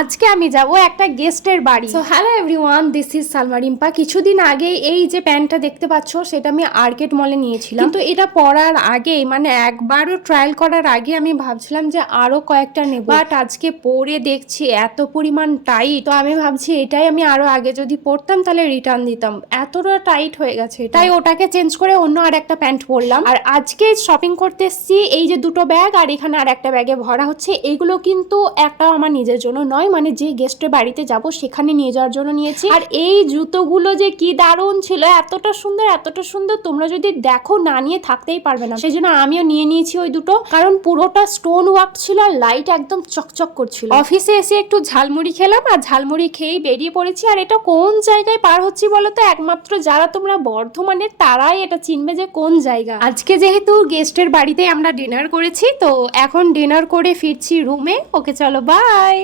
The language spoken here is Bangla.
আজকে আমি যাব একটা গেস্টের বাড়ি। So hello everyone, this is Salma Rimpa. কিছুদিন আগে এই যে প্যান্টটা দেখতে পাচ্ছ সেটা আমি আর্কেড মলে নিয়েছিলাম, কিন্তু এটা পরার আগে মানে একবারও ট্রায়াল করার আগে আমি ভাবছিলাম যে আরো কয়েকটা নেব, বাট আজকে পরে দেখছি এত পরিমাণ টাইট, তো আমি ভাবছি এটাই আমি আরো আগে যদি পরতাম তাহলে রিটার্ন দিতাম, এতটা টাইট হয়ে গেছে। তাই ওটাকে চেঞ্জ করে অন্য আর একটা প্যান্ট পরলাম। আর আজকে শপিং করতে এসেছি, এই যে দুটো ব্যাগ আর এখানে আর একটা ব্যাগে ভরা হচ্ছে। এগুলো কিন্তু একটাও আমার নিজের জন্য নয়, মানে যে গেস্টের বাড়িতে যাব সেখানে নিয়ে যাওয়ার জন্য নিয়েছি। আর এই জুতোগুলো যে কি দারুণ ছিল, এতটা সুন্দর, তোমরা যদি দেখো না নিয়ে থাকতেই পারবে না। সেই জন্য আমিও নিয়ে নিয়েছি ওই দুটো, কারণ পুরোটা স্টোন ওয়ার্ক ছিল আর লাইট একদম চকচক করছিল। অফিসে এসে একটু ঝালমুড়ি খেলাম আর ঝালমুড়ি খেয়েই বেরিয়ে পড়েছি। আর এটা কোন জায়গায় পার হচ্ছি বলো তো? একমাত্র যারা তোমরা বর্ধমানের তারাই এটা চিনবে যে কোন জায়গা। আজকে যেহেতু গেস্টের বাড়িতে আমরা ডিনার করেছি, তো এখন ডিনার করে ফিরছি রুমে। ওকে চলো, বাই।